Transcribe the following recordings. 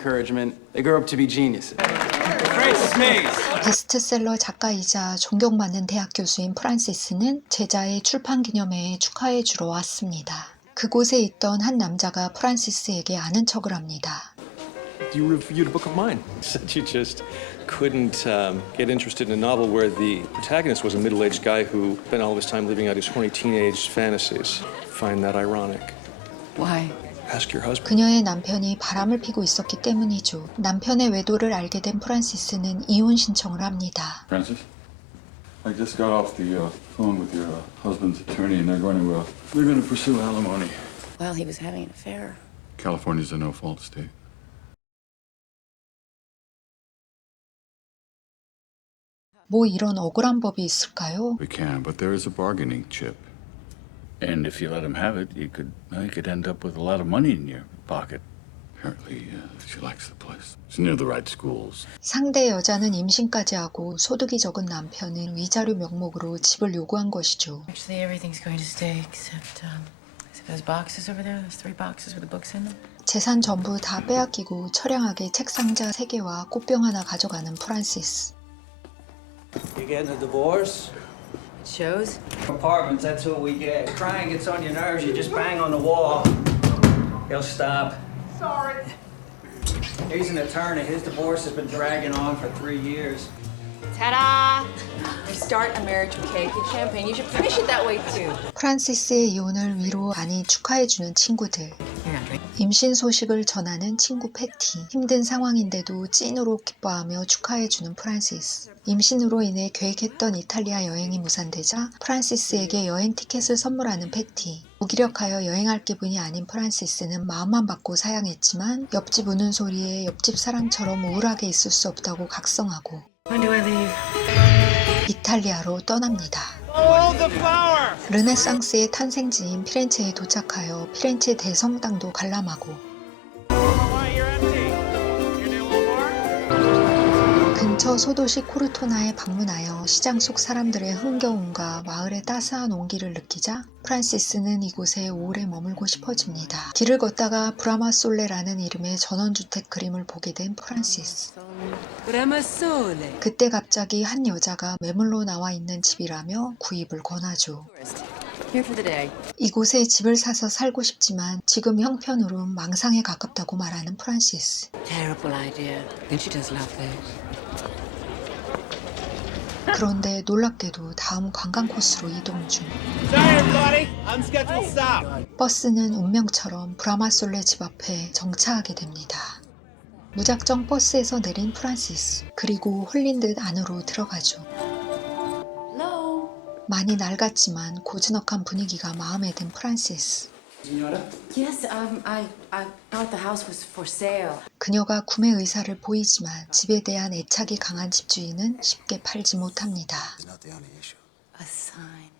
encouragement, they grow up to be geniuses. 베스트셀러 작가이자 존경받는 대학 교수인 프란시스는 제자의 출판 기념회에 축하해 주러 왔습니다. 그곳에 있던 한 남자가 프란시스에게 아는 척을 합니다. You reviewed a book of mine. Said you just couldn't get interested in a novel where the protagonist was a middle-aged guy who spent all of his time living out his horny teenage fantasies. Find that ironic. Why? Ask your husband. 그녀의 남편이 바람을 피고 있었기 때문이죠. 남편의 외도를 알게 된 프란시스는 이혼 신청을 합니다. Francis, I just got off the phone with your husband's attorney, and they're going to pursue alimony. Well, he was having an affair. California's a no-fault state. 뭐 이런 억울한 법이 있을까요? We can, but there is a bargaining chip. And if you let him have it, you could end up with a lot of money in your pocket. Apparently, she likes the place. It's near the right schools. 상대 여자는 임신까지 하고 소득이 적은 남편은 위자료 명목으로 집을 요구한 것이죠. Actually, everything's going to stay except those boxes over there. Those 3 boxes with the books in them. 재산 전부 다 빼앗기고 처량하게 책상자 3개와 꽃병 하나 가져가는 프란시스. You getting a divorce? It shows. Apartments, that's what we get. Crying gets on your nerves, you just bang on the wall. He'll stop. Sorry. He's an attorney. His divorce has been dragging on for 3 years. Ta-da! You start a marriage with cake and champagne. You should finish it that way too. 프란시스의 이혼을 위로 아니 축하해주는 친구들. You're not right. 임신 소식을 전하는 친구 패티. 힘든 상황인데도 찐으로 기뻐하며 축하해주는 프란시스. 임신으로 인해 계획했던 이탈리아 여행이 무산되자 프란시스에게 여행 티켓을 선물하는 패티. 무기력하여 여행할 기분이 아닌 프란시스는 마음만 받고 사양했지만 옆집 우는 소리에 옆집 사람처럼 우울하게 있을 수 없다고 각성하고 When do I leave? 이탈리아로 떠납니다. 르네상스의 탄생지인 피렌체에 도착하여 피렌체 대성당도 관람하고 근처 소도시 코르토나에 방문하여 시장 속 사람들의 흥겨움과 마을의 따스한 온기를 느끼자 프란시스는 이곳에 오래 머물고 싶어집니다. 길을 걷다가 브라마솔레라는 이름의 전원주택 그림을 보게 된 프란시스. 그때 갑자기 한 여자가 매물로 나와 있는 집이라며 구입을 권하죠. Here for the day. 이곳에 집을 사서 살고 싶지만 지금 형편으론 망상에 가깝다고 말하는 프란시스. Terrible idea. Then she does love this. 그런데 놀랍게도 다음 관광 코스로 이동 중 버스는 운명처럼 브라마솔레 집 앞에 정차하게 됩니다. 무작정 버스에서 내린 프란시스, 그리고 홀린 듯 안으로 들어가죠. Hello. 많이 낡았지만 고즈넉한 분위기가 마음에 든 프란시스. Yes, I thought the house was for sale. 그녀가 구매 의사를 보이지만 집에 대한 애착이 강한 집주인은 쉽게 팔지 못합니다. A sign.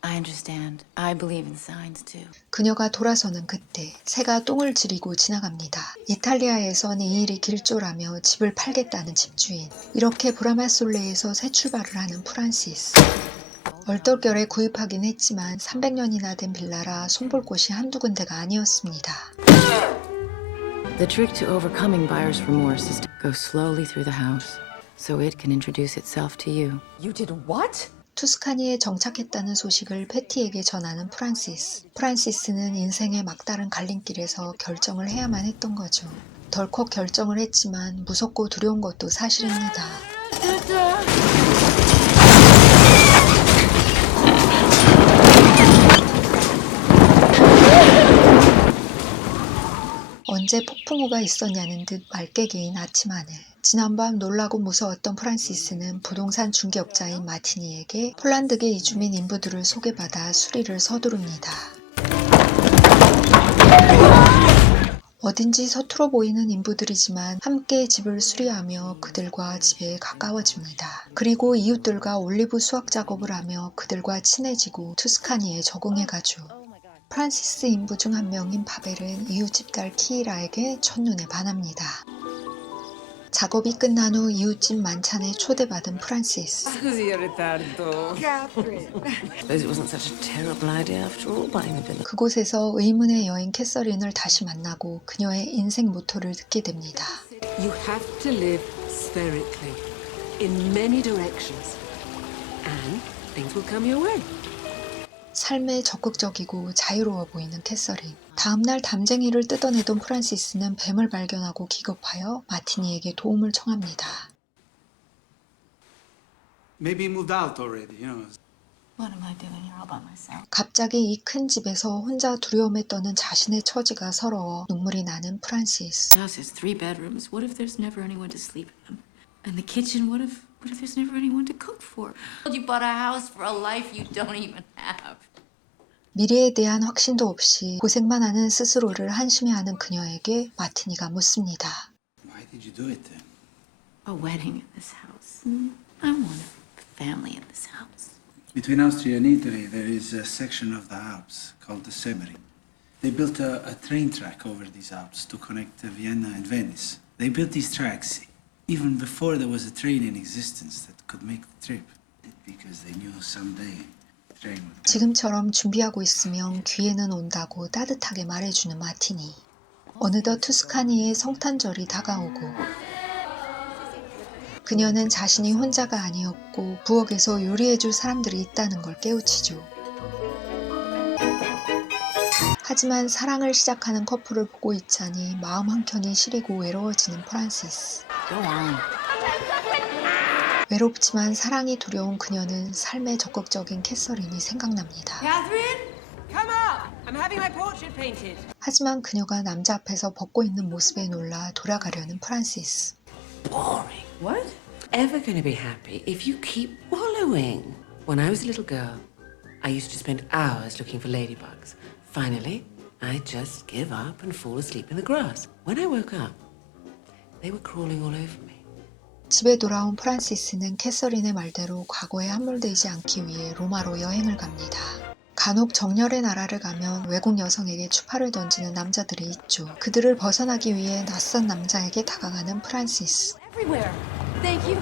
I understand. I believe in signs too. 그녀가 돌아서는 그때 새가 똥을 지리고 지나갑니다. 이탈리아에선 이 일이 길조라며 집을 팔겠다는 집주인. 이렇게 브라마솔레에서 새 출발을 하는 프란시스. 얼떨결에 구입하긴 했지만 300년이나 된 빌라라 손볼 곳이 한두 군데가 아니었습니다. The trick to overcoming buyer's remorse is to go slowly through the house so it can introduce itself to you. You did what? 투스카니에 정착했다는 소식을 패티에게 전하는 프란시스. 프란시스는 인생의 막다른 갈림길에서 결정을 해야만 했던 거죠. 덜컥 결정을 했지만 무섭고 두려운 것도 사실입니다. 언제 폭풍우가 있었냐는 듯 맑게 개인 아침 하늘. 지난밤 놀라고 무서웠던 프란시스는 부동산 중개업자인 마티니에게 폴란드계 이주민 인부들을 소개받아 수리를 서두릅니다. 어딘지 서툴어 보이는 인부들이지만 함께 집을 수리하며 그들과 집에 가까워집니다. 그리고 이웃들과 올리브 수확 작업을 하며 그들과 친해지고 투스카니에 적응해가죠. 프란시스 인부 중 한 명인 파벨은 이웃집 딸 키이라에게 첫눈에 반합니다. 작업이 끝난 후 이웃집 만찬에 초대받은 프란시스. It wasn't such a terrible idea after all, buying the dinner. 그곳에서 의문의 여인 캐서린을 다시 만나고 그녀의 인생 모토를 듣게 됩니다. You have to live spherically, in many directions, and things will come your way. 삶에 적극적이고 자유로워 보이는 캐서린. 다음날 담쟁이를 뜯어내던 프란시스는 뱀을 발견하고 기겁하여 마티니에게 도움을 청합니다. Maybe he moved out already, you know. What am I doing here all by myself? 갑자기 이 큰 집에서 혼자 두려움에 떠는 자신의 처지가 서러워 눈물이 나는 프란시스. The house has 3 bedrooms. What if there's never anyone to sleep in them? And the kitchen, what if there's never anyone to cook for? You bought a house for a life you don't even have. 미래에 대한 확신도 없이 고생만 하는 스스로를 한심해하는 그녀에게 마티니가 묻습니다. Why did you do it then? A wedding in this house. I want a family in this house. Between Austria and Italy, there is a section of the Alps called the Severin. They built a train track over these Alps to connect Vienna and Venice. They built these tracks even before there was a train in existence that could make the trip, because they knew someday the train would come. 지금처럼 준비하고 있으면 기회는 온다고 따뜻하게 말해주는 마티니. 어느덧 투스카니의 성탄절이 다가오고 그녀는 자신이 혼자가 아니었고 부엌에서 요리해줄 사람들이 있다는 걸 깨우치죠. 하지만 사랑을 시작하는 커플을 보고 있자니 마음 한켠이 시리고 외로워지는 프란시스. Go on. 외롭지만 사랑이 두려운 그녀는 삶에 적극적인 캐서린이 생각납니다. Catherine, come up. I'm having my portrait painted. 하지만 그녀가 남자 앞에서 벗고 있는 모습에 놀라 돌아가려는 프란시스. Boring. What? Ever going to be happy if you keep wallowing? When I was a little girl, I used to spend hours looking for ladybugs. Finally, I just give up and fall asleep in the grass. When I woke up, they were crawling all over me. 집에 돌아온 프란시스는 캐서린의 말대로 과거에 함몰되지 않기 위해 로마로 여행을 갑니다. 간혹 정열의 나라를 가면 외국 여성에게 추파를 던지는 남자들이 있죠. 그들을 벗어나기 위해 낯선 남자에게 다가가는 프란시스. Everywhere. Thank you.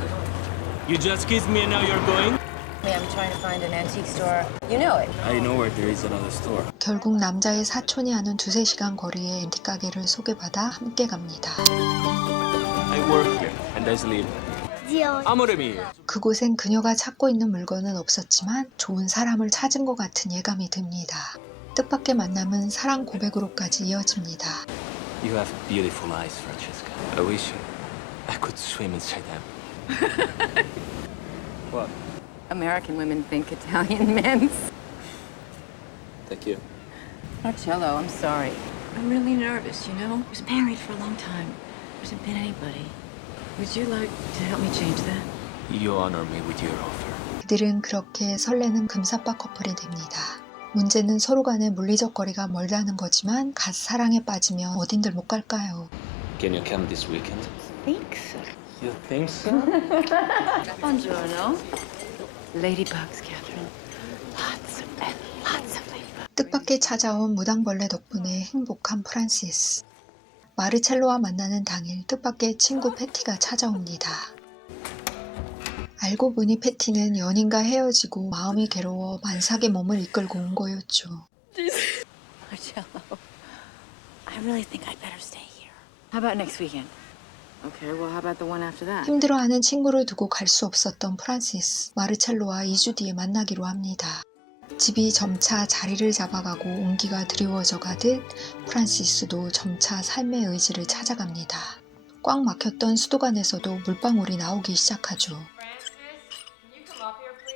You just kissed me and now you're going? I'm trying to find an antique store. You know it. I know where there is another store. 결국 남자의 사촌이 하는 2-3시간 거리의 앤틱 가게를 소개받아 함께 갑니다. I work here and I sleep. Amore mio. 그곳엔 그녀가 찾고 있는 물건은 없었지만 좋은 사람을 찾은 것 같은 예감이 듭니다. 뜻밖의 만남은 사랑 고백으로까지 이어집니다. You have beautiful eyes, Francesca. I wish I could swim inside them. What? American women think Italian men's. Thank you. Marcello, I'm sorry. I'm really nervous, you know? I was married for a long time. There hasn't been anybody. Would you like to help me change that? You honor me with your offer. 그들은 그렇게 설레는 금사빠 커플이 됩니다. 문제는 서로 간의 물리적 거리가 멀다는 거지만 갓 사랑에 빠지면 어딘들 못 갈까요? Can you come this weekend? I think so. You think so? Buongiorno. Ladybugs, Catherine. Lots of them. Lots of ladybugs. 뜻밖의 찾아온 무당벌레 덕분에 행복한 프란시스. 마르첼로와 만나는 당일 뜻밖의 친구 패티가 찾아옵니다. 알고 보니 패티는 연인과 헤어지고 마음이 괴로워 만삭의 몸을 이끌고 온 거였죠. Marcello, I really think I'd better stay here. How about next weekend? Okay, well, how about the one after that? 힘들어하는 친구를 두고 갈 수 없었던 프란시스, 마르첼로와 2주 뒤에 만나기로 합니다. 집이 점차 자리를 잡아가고 온기가 드리워져 가듯 프란시스도 점차 삶의 의지를 찾아갑니다. 꽉 막혔던 수도관에서도 물방울이 나오기 시작하죠.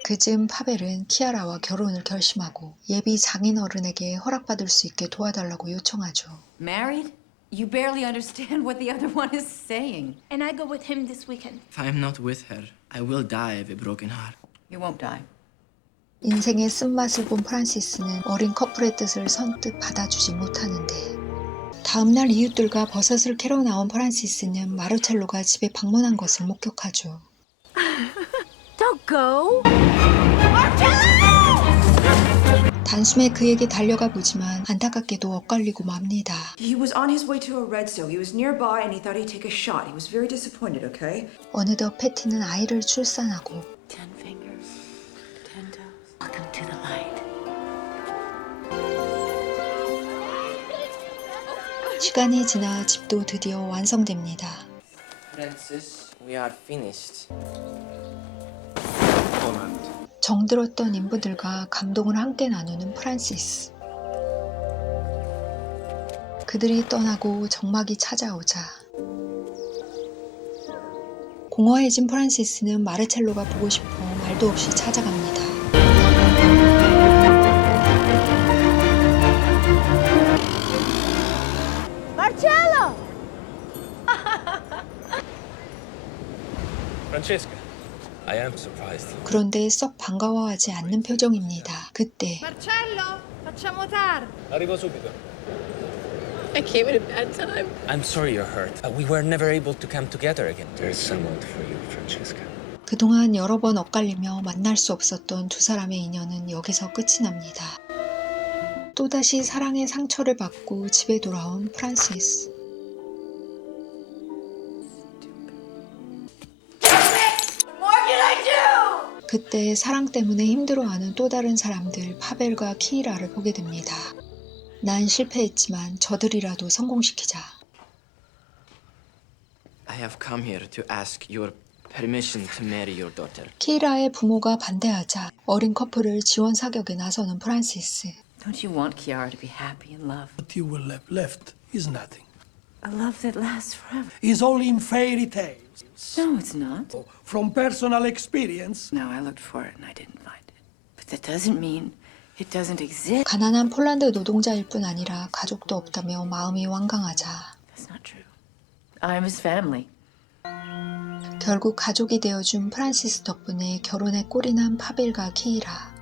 그즈음 파벨은 키아라와 결혼을 결심하고 예비 장인어른에게 허락받을 수 있게 도와달라고 요청하죠. Married? You barely understand what the other one is saying. And I go with him this weekend. If I am not with her, I will die of a broken heart. You won't die. 인생의 쓴맛을 본 프란시스는 어린 커플의 뜻을 선뜻 받아주지 못하는데 다음날 이웃들과 버섯을 캐러 나온 프란시스는 마르첼로가 집에 방문한 것을 목격하죠. Don't go! 단숨에 그에게 달려가 보지만 안타깝게도 엇갈리고 맙니다. He was on his way to a red cell. He was nearby and he thought he'd take a shot. He was very disappointed, okay? 어느덧 패티는 아이를 출산하고 10 fingers, 10 toes. Welcome to the light. 시간이 지나 집도 드디어 완성됩니다. Francis, we are finished. 정들었던 인부들과 감동을 함께 나누는 프란시스. 그들이 떠나고 정막이 찾아오자 공허해진 프란시스는 마르첼로가 보고 싶어 말도 없이 찾아갑니다. Marcello! Francesca, I am surprised. 그런데 썩 반가워하지 않는 표정입니다. 그때 Marcello, facciamo tardi. Arrivo subito. I came at a bad time. I'm sorry you're hurt. We were never able to come together again. There's someone for you, Francesca. 그동안 여러 번 엇갈리며 만날 수 없었던 두 사람의 인연은 여기서 끝이 납니다. 또다시 사랑의 상처를 받고 집에 돌아온 프란시스. 그때 사랑 때문에 힘들어하는 또 다른 사람들 파벨과 키이라를 보게 됩니다. 난 실패했지만 저들이라도 성공시키자. I have come here to ask your permission to marry your daughter. 키이라의 부모가 반대하자 어린 커플을 지원 사격에 나서는 프란시스. Don't you want Chiara to be happy in love? What you will have left is nothing. A love that lasts forever. It's only in fairy tales. No, it's not. From personal experience. No, I looked for it and I didn't find it. But that doesn't mean it doesn't exist. 가난한 폴란드 노동자일 뿐 아니라 가족도 없다며 마음이 완강하자 That's not true. I'm his family. 결국 가족이 되어준 프란시스 덕분에 결혼에 꼴이 난 파벨과 키이라.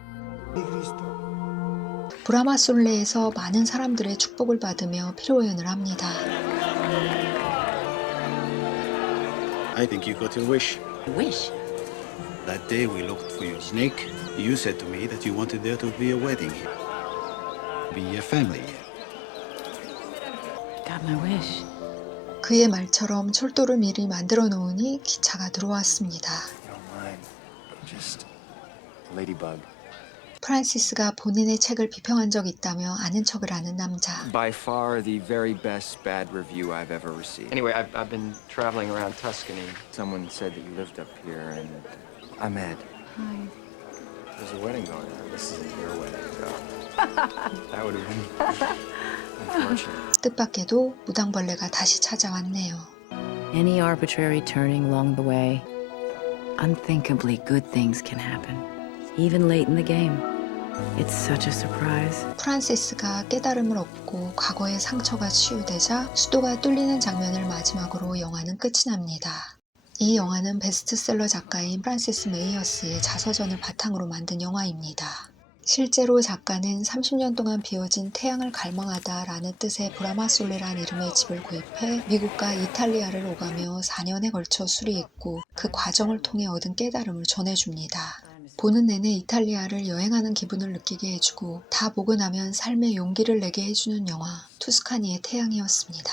브라마솔레에서 많은 사람들의 축복을 받으며 피로연을 합니다. I think you got your wish. Wish? That day we looked for your snake, you said to me that you wanted there to be a wedding here. Be a family here. Got my wish. 그의 말처럼 철도를 미리 만들어 놓으니 기차가 들어왔습니다. Just ladybug. 프란시스가 본인의 책을 비평한 적이 있다며 아는 척을 하는 남자. By far the very best bad review I've ever received. Anyway, I've been traveling around Tuscany. Someone said that you lived up here, and I'm Ed. Hi. There's a wedding going on. This isn't your wedding, so that would have been unfortunate. 뜻밖에도 무당벌레가 다시 찾아왔네요. Any arbitrary turning along the way, unthinkably good things can happen, even late in the game. It's such a surprise. 프란시스가 깨달음을 얻고 과거의 상처가 치유되자 수도가 뚫리는 장면을 마지막으로 영화는 끝이 납니다. 이 영화는 베스트셀러 작가인 프란시스 메이어스의 자서전을 바탕으로 만든 영화입니다. 실제로 작가는 30년 동안 비워진 태양을 갈망하다라는 뜻의 브라마솔레란 이름의 집을 구입해 미국과 이탈리아를 오가며 4년에 걸쳐 수리했고 그 과정을 통해 얻은 깨달음을 전해줍니다. 보는 내내 이탈리아를 여행하는 기분을 느끼게 해주고 다 보고 나면 삶의 용기를 내게 해주는 영화 투스카니의 태양이었습니다.